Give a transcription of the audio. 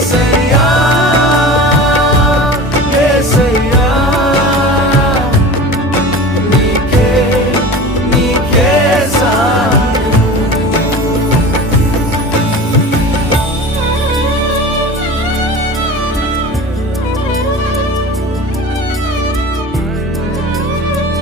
say.